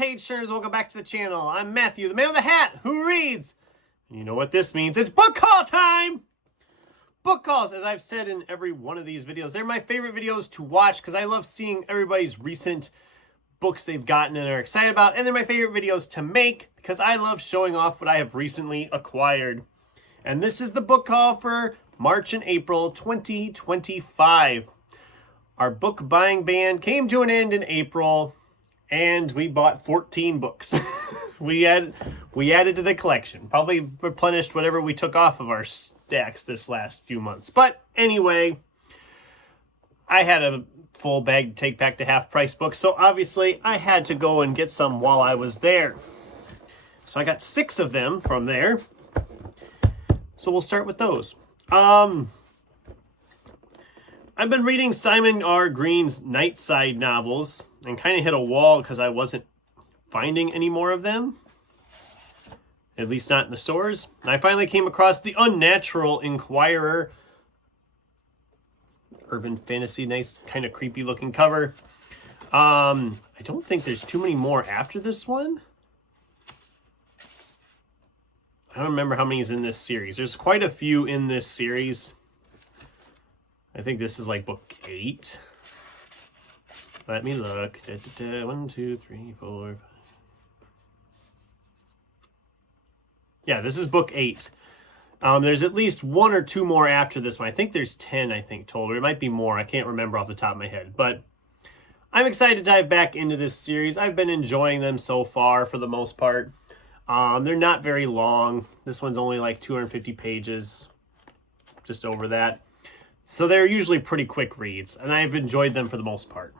page turners, welcome back to the channel. I'm Matthew, the man with the hat, who reads. And you know what this means, it's book haul time! Book hauls, as I've said in every one of these videos, they're my favorite videos to watch because I love seeing everybody's recent books they've gotten and are excited about, and they're my favorite videos to make because I love showing off what I have recently acquired. And this is the book haul for March and April 2025. Our book buying ban came to an end in April, and we bought 14 books. we added to the collection. Probably replenished whatever we took off of our stacks this last few months. But anyway, I had a full bag to take back to Half Price Books, so obviously I had to go and get some while I was there. So I got 6 of them from there. So we'll start with those. I've been reading Simon R. Green's Nightside novels and kind of hit a wall because I wasn't finding any more of them. At least not in the stores. And I finally came across The Unnatural Inquirer. Urban fantasy, nice kind of creepy looking cover. I don't think there's too many more after this one. I don't remember how many is in this series. There's quite a few in this series. I think this is like book 8. Let me look. 1, 2, 3, 4, 5. Yeah, this is book 8. There's at least 1 or 2 more after this one. I think there's 10, I think, total. There might be more. I can't remember off the top of my head. But I'm excited to dive back into this series. I've been enjoying them so far for the most part. They're not very long. This one's only like 250 pages, just over that. So they're usually pretty quick reads, and I've enjoyed them for the most part.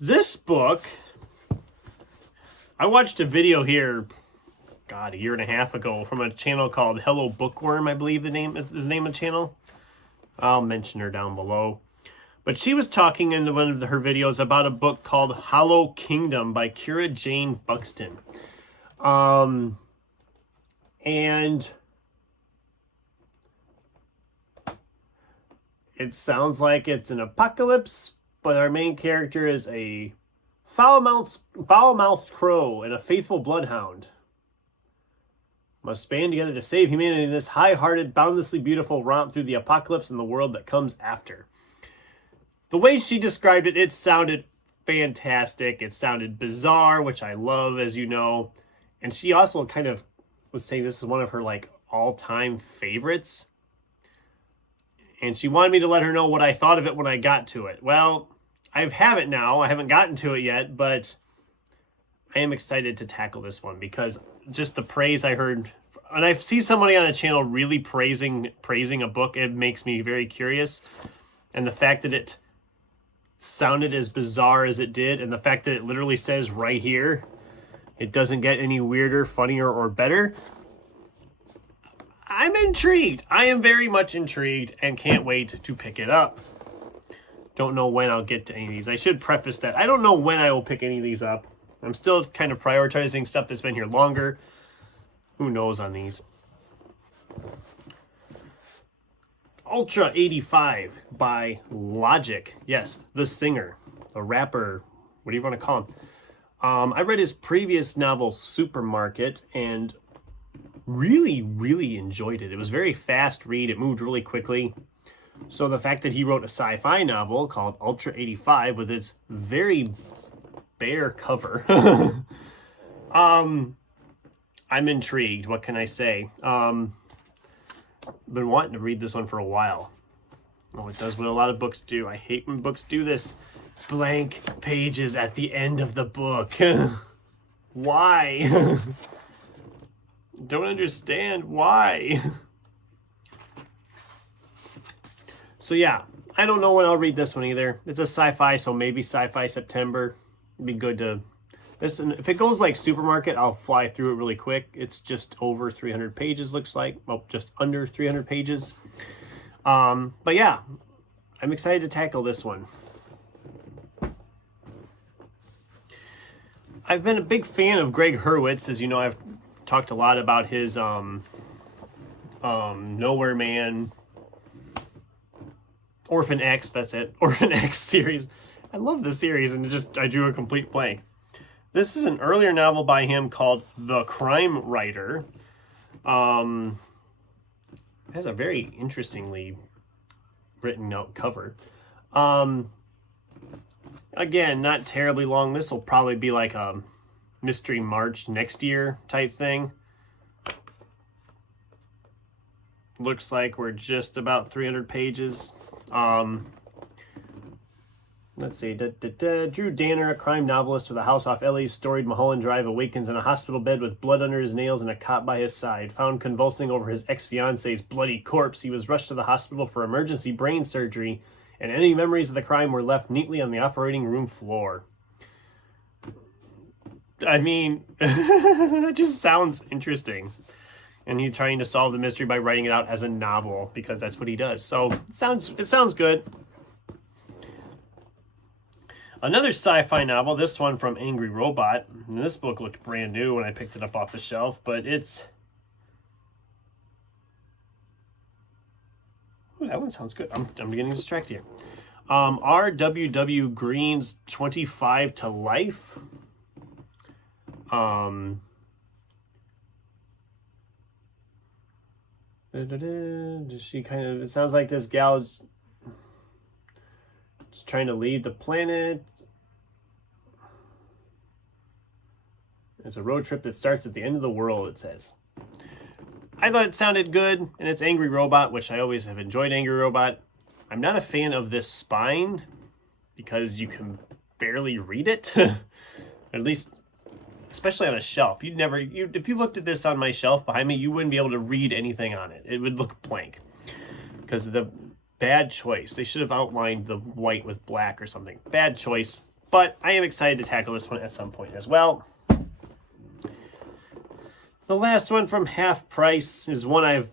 This book, I watched a video here, God, a year and a half ago from a channel called Hello Bookworm, I believe the name is the name of the channel. I'll mention her down below. But she was talking in one of her videos about a book called Hollow Kingdom by Kira Jane Buxton. And it sounds like it's an apocalypse, but our main character is a foul-mouthed crow and a faithful bloodhound. Must band together to save humanity in this high-hearted, boundlessly beautiful romp through the apocalypse and the world that comes after. The way she described it, it sounded fantastic. It sounded bizarre, which I love, as you know. And she also kind of was saying this is one of her like all-time favorites. And she wanted me to let her know what I thought of it when I got to it. Well, I have it now. I haven't gotten to it yet, but I am excited to tackle this one because just the praise I heard, and I see somebody on a channel really praising a book, it makes me very curious. And the fact that it sounded as bizarre as it did, and the fact that it literally says right here, it doesn't get any weirder, funnier, or better. I'm intrigued. I am very much intrigued and can't wait to pick it up. Don't know when I'll get to any of these. I should preface that. I don't know when I will pick any of these up. I'm still kind of prioritizing stuff that's been here longer. Who knows on these? Ultra 85 by Logic. Yes, the singer, the rapper, what do you want to call him? I read his previous novel, Supermarket, and really, really enjoyed it. It was a very fast read. It moved really quickly. So the fact that he wrote a sci-fi novel called Ultra 85 with its very bare cover, I'm intrigued. What can I say? Been wanting to read this one for a while. Oh, it does what a lot of books do. I hate when books do this. Blank pages at the end of the book. Why? Don't understand why. So yeah, I don't know when I'll read this one either. It's a sci-fi, so maybe sci-fi September. It'd be good to... If it goes like Supermarket, I'll fly through it really quick. It's just over 300 pages, looks like. Well, just under 300 pages. But yeah, I'm excited to tackle this one. I've been a big fan of Greg Hurwitz. As you know, I've talked a lot about his Nowhere Man, Orphan X, that's it. Orphan X series. I love this series, and I drew a complete blank. This is an earlier novel by him called The Crime Writer. It has a very interestingly written out cover. Again, not terribly long. This will probably be like a Mystery March next year type thing. Looks like we're just about 300 pages. Let's see. Drew Danner, a crime novelist with a house off LA's storied Mulholland Drive, awakens in a hospital bed with blood under his nails and a cot by his side. Found convulsing over his ex-fiance's bloody corpse, he was rushed to the hospital for emergency brain surgery, and any memories of the crime were left neatly on the operating room floor. I mean, that just sounds interesting. And he's trying to solve the mystery by writing it out as a novel, because that's what he does. So it sounds good. Another sci-fi novel, this one from Angry Robot. And this book looked brand new when I picked it up off the shelf, but it's... Ooh, that one sounds good. I'm getting distracted here. R.W.W. Green's 25 to Life. She kind of... It sounds like this gal's trying to leave the planet. It's a road trip that starts at the end of the world, it says. I thought it sounded good, and it's Angry Robot, which I always have enjoyed Angry Robot. I'm not a fan of this spine because you can barely read it. At least, especially on a shelf. If you looked at this on my shelf behind me, you wouldn't be able to read anything on it. It would look blank because of the bad choice. They should have outlined the white with black or something. Bad choice. But I am excited to tackle this one at some point as well. The last one from Half Price is one I've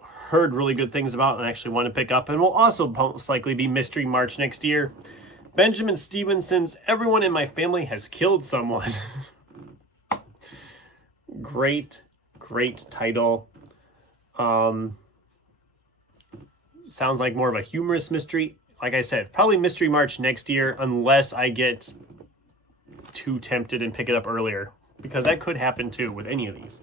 heard really good things about and actually want to pick up, and will also most likely be Mystery March next year. Benjamin Stevenson's Everyone in My Family Has Killed Someone. Great title. Sounds like more of a humorous mystery. Like I said, probably Mystery March next year, unless I get too tempted and pick it up earlier, because that could happen too with any of these.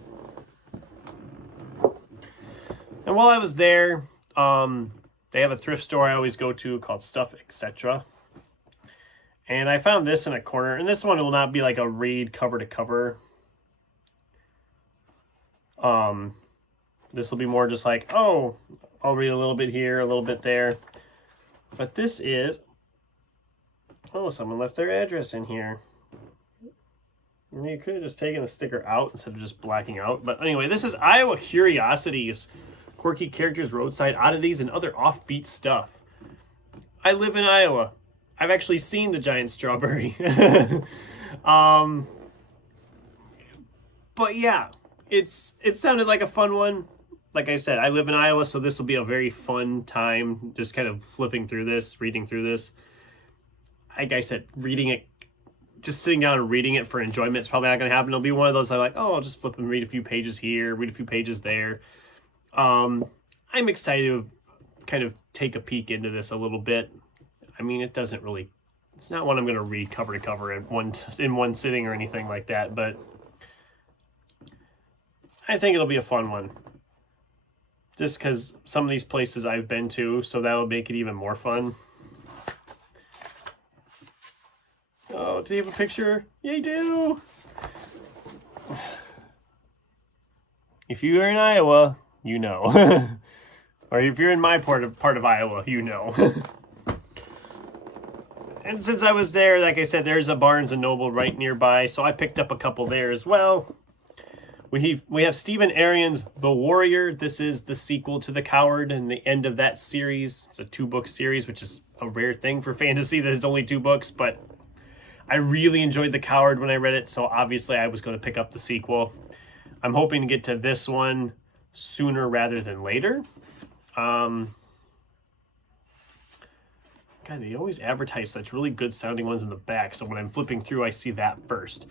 And while I was there, they have a thrift store I always go to called Stuff Etc. And I found this in a corner, and this one will not be like a read cover to cover. This will be more just like, oh, I'll read a little bit here, a little bit there. But this is, oh, someone left their address in here. You could have just taken the sticker out instead of just blacking out. But anyway, this is Iowa Curiosities. Quirky characters, roadside oddities, and other offbeat stuff. I live in Iowa. I've actually seen the giant strawberry. But yeah, it sounded like a fun one. Like I said, I live in Iowa, so this will be a very fun time, just kind of flipping through this, reading through this. Like I said, reading it, just sitting down and reading it for enjoyment is probably not going to happen. It'll be one of those I'm like, oh, I'll just flip and read a few pages here, read a few pages there. I'm excited to kind of take a peek into this a little bit. I mean, it's not one I'm going to read cover to cover in one sitting or anything like that, but I think it'll be a fun one. Just because some of these places I've been to, so that'll make it even more fun. Oh, do you have a picture? Yeah, you do! If you're in Iowa, you know. Or if you're in my part of Iowa, you know. And since I was there, like I said, there's a Barnes & Noble right nearby, so I picked up a couple there as well. We have Stephen Arian's The Warrior. This is the sequel to The Coward and the end of that series. It's a 2-book series, which is a rare thing for fantasy that is only 2 books, but I really enjoyed The Coward when I read it, so obviously I was going to pick up the sequel. I'm hoping to get to this one sooner rather than later. God, they always advertise such really good sounding ones in the back, so when I'm flipping through, I see that first.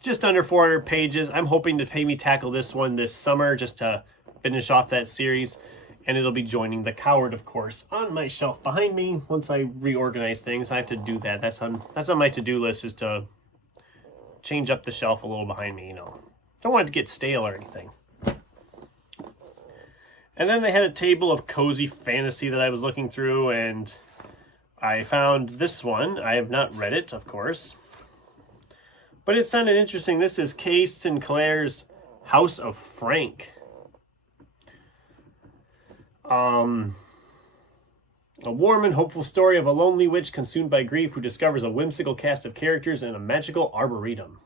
Just under 400 pages. I'm hoping to maybe tackle this one this summer just to finish off that series. And it'll be joining The Coward, of course, on my shelf behind me. Once I reorganize things, I have to do that. That's on my to-do list, is to change up the shelf a little behind me, you know. Don't want it to get stale or anything. And then they had a table of cozy fantasy that I was looking through, and I found this one. I have not read it, of course, but it sounded interesting. This is Kay Sinclair's House of Frank. A warm and hopeful story of a lonely witch consumed by grief who discovers a whimsical cast of characters in a magical arboretum.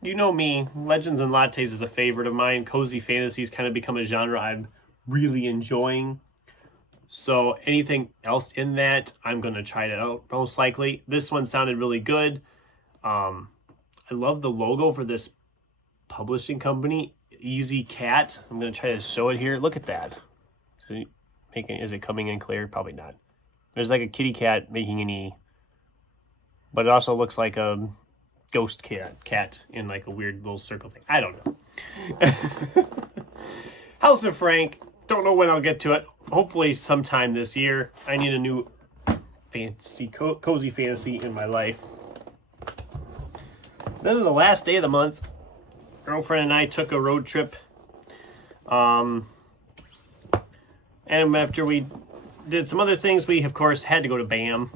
You know me, Legends and Lattes is a favorite of mine. Cozy fantasies kind of become a genre I'm really enjoying. So anything else in that, I'm going to try it out most likely. This one sounded really good. I love the logo for this publishing company, Easy Cat. I'm going to try to show it here. Look at that. Is it coming in clear? Probably not. There's like a kitty cat making an E. But it also looks like a ghost cat in like a weird little circle thing. I don't know. House of Frank. Don't know when I'll get to it. Hopefully sometime this year. I need a new fantasy, cozy fantasy in my life. Then on the last day of the month, girlfriend and I took a road trip. And after we did some other things, we of course had to go to BAM.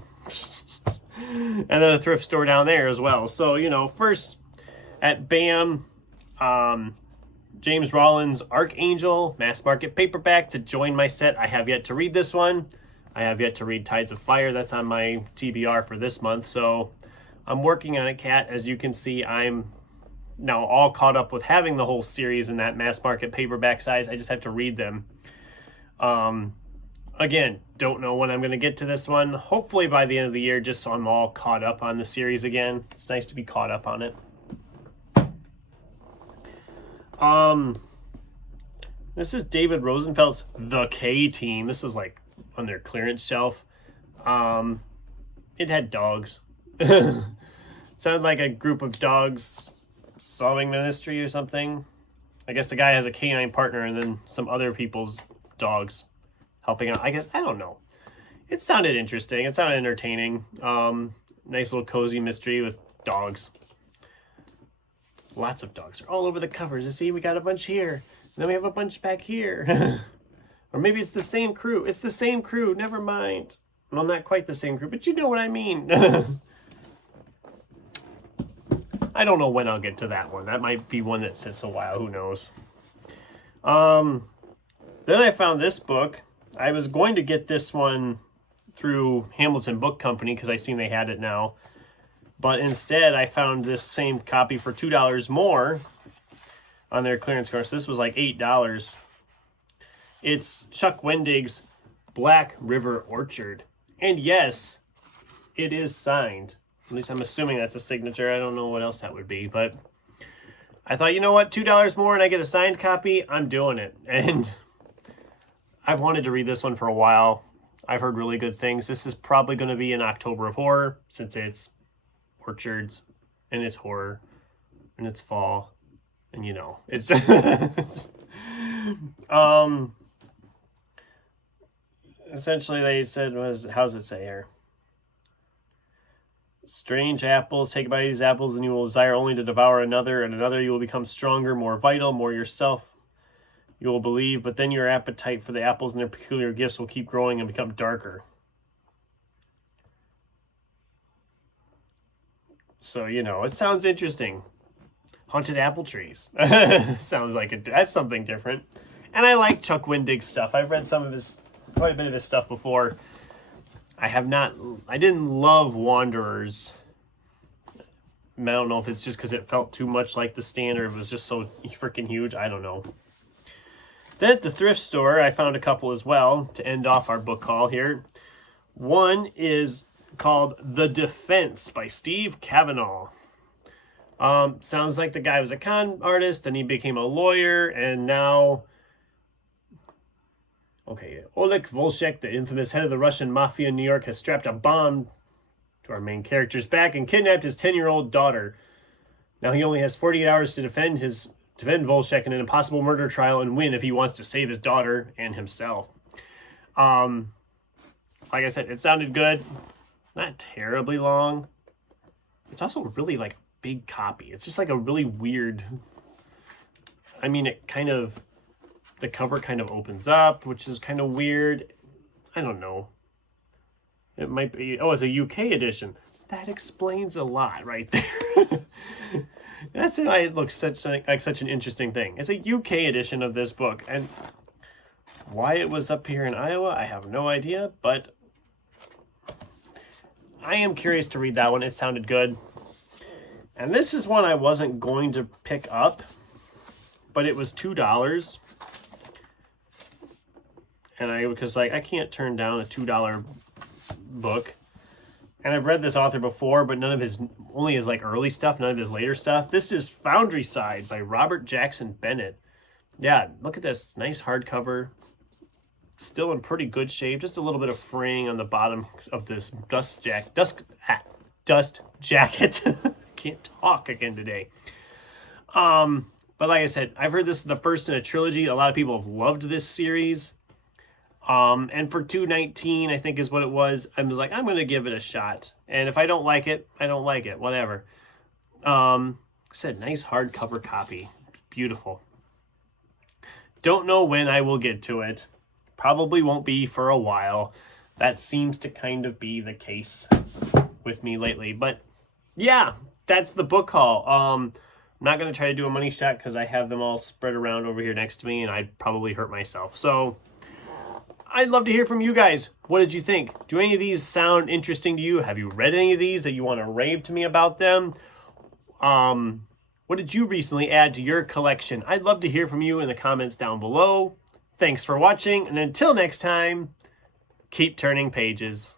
And then a thrift store down there as well. So, you know, first at BAM, James Rollins' Archangel mass market paperback to join my set. I have yet to read this one. I have yet to read Tides of Fire. That's on my TBR for this month. So I'm working on it, Kat. As you can see, I'm now all caught up with having the whole series in that mass market paperback size. I just have to read them. Again, don't know when I'm going to get to this one. Hopefully by the end of the year, just so I'm all caught up on the series again. It's nice to be caught up on it. This is David Rosenfeld's The K-Team. This was like on their clearance shelf. It had dogs. Sounded like a group of dogs solving the mystery or something. I guess the guy has a canine partner and then some other people's dogs helping out. I guess, I don't know. It sounded interesting. It sounded entertaining. Nice little cozy mystery with dogs. Lots of dogs are all over the covers. You see, we got a bunch here. And then we have a bunch back here. Or maybe it's the same crew. It's the same crew. Never mind. Well, not quite the same crew, but you know what I mean. I don't know when I'll get to that one. That might be one that sits a while. Who knows? Then I found this book. I was going to get this one through Hamilton Book Company because I seen they had it now. But instead, I found this same copy for $2 more on their clearance course. This was like $8. It's Chuck Wendig's Black River Orchard. And yes, it is signed. At least I'm assuming that's a signature. I don't know what else that would be. But I thought, you know what? $2 more and I get a signed copy. I'm doing it. And I've wanted to read this one for a while. I've heard really good things. This is probably going to be in October of Horror since it's orchards and it's horror and it's fall and you know it's essentially they said how's it say here? Strange apples, take a bite of these apples and you will desire only to devour another, and another you will become stronger, more vital, more yourself. You will believe, but then your appetite for the apples and their peculiar gifts will keep growing and become darker. So, you know, it sounds interesting. Haunted apple trees. Sounds like that's something different. And I like Chuck Wendig's stuff. I've read quite a bit of his stuff before. I didn't love Wanderers. I don't know if it's just because it felt too much like The Stand or it was just so freaking huge. I don't know. Then at the thrift store, I found a couple as well to end off our book haul here. One is called The Defense by Steve Kavanaugh. Sounds like the guy was a con artist, then he became a lawyer, and now... Okay, Oleg Volshek, the infamous head of the Russian mafia in New York, has strapped a bomb to our main character's back and kidnapped his 10-year-old daughter. Now he only has 48 hours to defend his defend Volshek in an impossible murder trial and win if he wants to save his daughter and himself. Like I said, it sounded good. Not terribly long. It's also really like a big copy. It's just like a really weird... I mean, it kind of... The cover kind of opens up, which is kind of weird. I don't know. It might be... Oh, it's a UK edition. That explains a lot right there. That's why it looks such an interesting thing. It's a UK edition of this book, and why it was up here in Iowa, I have no idea, but I am curious to read that one. It sounded good. And this is one I wasn't going to pick up, but it was $2. And because I can't turn down a $2 book. And I've read this author before, but only his like early stuff, none of his later stuff. This is Foundryside by Robert Jackson Bennett. Yeah, look at this nice hardcover. Still in pretty good shape. Just a little bit of fraying on the bottom of this dust jacket. Can't talk again today. But like I said, I've heard this is the first in a trilogy. A lot of people have loved this series. And for $2.19, I think is what it was. I was like, I'm going to give it a shot. And if I don't like it, I don't like it. Whatever. Said nice hardcover copy. Beautiful. Don't know when I will get to it. Probably won't be for a while. That seems to kind of be the case with me lately. But yeah, that's the book haul. I'm not going to try to do a money shot because I have them all spread around over here next to me and I'd probably hurt myself. So I'd love to hear from you guys. What did you think? Do any of these sound interesting to you? Have you read any of these that you want to rave to me about them? What did you recently add to your collection? I'd love to hear from you in the comments down below. Thanks for watching, and until next time, keep turning pages.